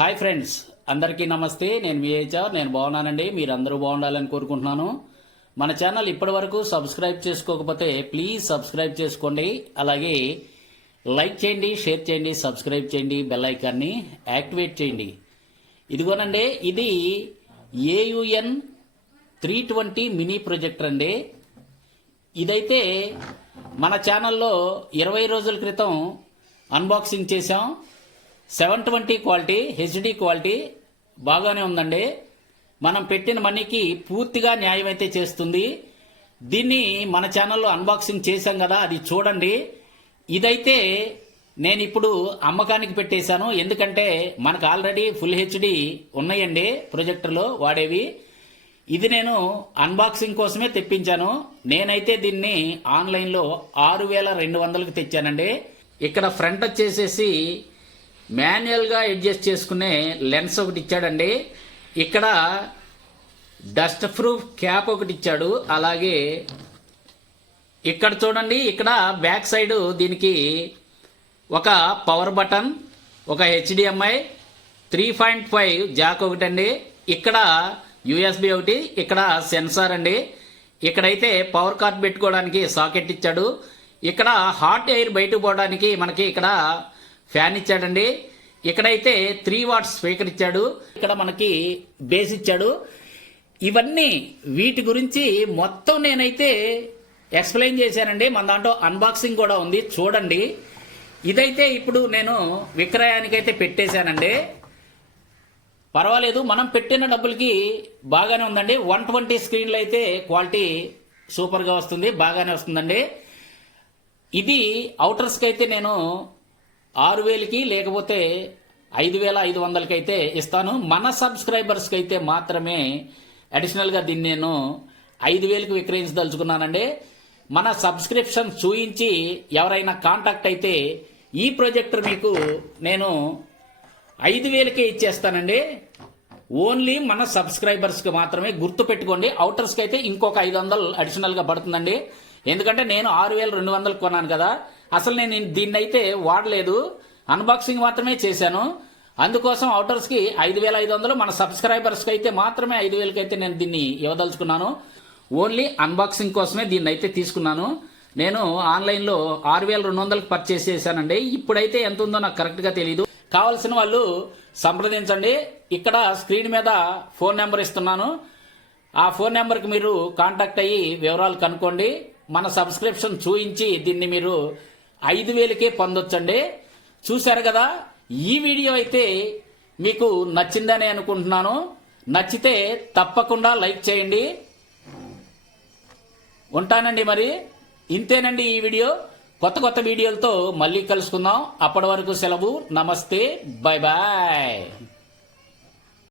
Hi friends అందరికీ నమస్తే. నేను విహెచ్ఆర్ నేను బాగున్నానండి. మీరు అందరూ బాగుండాలని కోరుకుంటున్నాను. మన ఛానల్ ఇప్పటివరకు సబ్స్క్రైబ్ చేసుకోకపోతే ప్లీజ్ సబ్స్క్రైబ్ చేసుకోండి. అలాగే లైక్ చేయండి షేర్ చేయండి సబ్స్క్రైబ్ చేయండి బెల్ ఐకాన్ని యాక్టివేట్ చేయండి. ఇదిగోనండి ఇది AUN three twenty mini projector అండి. ఇదైతే మన ఛానల్లో ఇరవై రోజుల క్రితం అన్బాక్సింగ్ చేశాం. Seven twenty quality HD quality బాగానే ఉందండి. మనం పెట్టిన మనీకి పూర్తిగా న్యాయం అయితే చేస్తుంది. దీన్ని మన ఛానల్లో అన్బాక్సింగ్ చేశాం కదా అది చూడండి. ఇదైతే నేను ఇప్పుడు అమ్మకానికి పెట్టేశాను. ఎందుకంటే మనకు ఆల్రెడీ ఫుల్ హెచ్డి ఉన్నాయండి ప్రొజెక్టర్లో వాడేవి. ఇది నేను అన్బాక్సింగ్ కోసమే తెప్పించాను. నేనైతే దీన్ని ఆన్లైన్లో ఆరు వేల రెండు వందలకు తెచ్చానండి. ఇక్కడ ఫ్రంట్ వచ్చేసేసి మాన్యువల్గా అడ్జస్ట్ చేసుకునే లెన్స్ ఒకటి ఇచ్చాడండి. ఇక్కడ డస్ట్ ప్రూఫ్ క్యాప్ ఒకటి ఇచ్చాడు. అలాగే ఇక్కడ చూడండి ఇక్కడ బ్యాక్ సైడ్ దీనికి ఒక పవర్ బటన్ ఒక HDMI three point five jack ఒకటి అండి ఇక్కడ యూఎస్బి ఒకటి ఇక్కడ సెన్సార్ అండి. ఇక్కడైతే పవర్ కార్డ్ పెట్టుకోవడానికి సాకెట్ ఇచ్చాడు. ఇక్కడ హాట్ ఎయిర్ బయటకు పోవడానికి మనకి ఇక్కడ ఫ్యాన్ ఇచ్చాడండి. ఇక్కడైతే త్రీ వాట్స్ స్పీకర్ ఇచ్చాడు. ఇక్కడ మనకి బేస్ ఇచ్చాడు. ఇవన్నీ వీటి గురించి మొత్తం నేనైతే ఎక్స్ప్లెయిన్ చేశానండి. మన దాంట్లో అన్బాక్సింగ్ కూడా ఉంది. చూడండి. ఇదైతే ఇప్పుడు నేను విక్రయానికైతే పెట్టేశానండి. పర్వాలేదు మనం పెట్టిన డబ్బులకి బాగానే ఉందండి. వన్ ట్వంటీ స్క్రీన్లు అయితే క్వాలిటీ సూపర్గా వస్తుంది బాగానే వస్తుందండి. ఇది అవుటర్స్కి అయితే నేను ఆరు వేలకి లేకపోతే ఐదు వేల ఐదు వందలకి అయితే ఇస్తాను. మన సబ్స్క్రైబర్స్కి అయితే మాత్రమే అడిషనల్గా దీన్ని నేను ఐదు వేలకు విక్రయించదలుచుకున్నానండి. మన సబ్స్క్రిప్షన్ చూయించి ఎవరైనా కాంటాక్ట్ అయితే ఈ ప్రొజెక్టర్ మీకు నేను ఐదు వేలకే ఇచ్చేస్తానండి. ఓన్లీ మన సబ్స్క్రైబర్స్కి మాత్రమే గుర్తు పెట్టుకోండి. అవుటర్స్కి అయితే ఇంకొక ఐదు వందలు అడిషనల్గా పడుతుందండి. ఎందుకంటే నేను ఆరు వేల రెండు వందలు కొన్నాను కదా. అసలు నేను దీన్ని అయితే వాడలేదు. అన్బాక్సింగ్ మాత్రమే చేశాను. అందుకోసం అవుటర్స్కి ఐదు వేల ఐదు వందలు మన సబ్స్క్రైబర్స్కి అయితే మాత్రమే ఐదు వేలకి అయితే నేను దీన్ని ఇవ్వదలుచుకున్నాను. ఓన్లీ అన్బాక్సింగ్ కోసమే దీన్ని అయితే తీసుకున్నాను. నేను ఆన్లైన్లో ఆరు వేల రెండు వందలకు పర్చేస్ చేశానండి. ఇప్పుడైతే ఎంత ఉందో నాకు కరెక్ట్గా తెలియదు కావాల్సిన వాళ్ళు సంప్రదించండి. ఇక్కడ స్క్రీన్ మీద ఫోన్ నెంబర్ ఇస్తున్నాను. ఆ ఫోన్ నెంబర్కి మీరు కాంటాక్ట్ అయ్యి వివరాలు కనుక్కోండి. మన సబ్స్క్రిప్షన్ చూయించి దీన్ని మీరు ఐదు వేలకే పొందొచ్చండి. చూశారు కదా ఈ వీడియో అయితే మీకు నచ్చిందని అనుకుంటున్నాను. నచ్చితే తప్పకుండా లైక్ చేయండి. ఉంటానండి మరి. ఇంతేనండి ఈ వీడియో. కొత్త కొత్త వీడియోలతో మళ్ళీ కలుసుకుందాం. అప్పటి వరకు సెలవు. నమస్తే. Bye bye.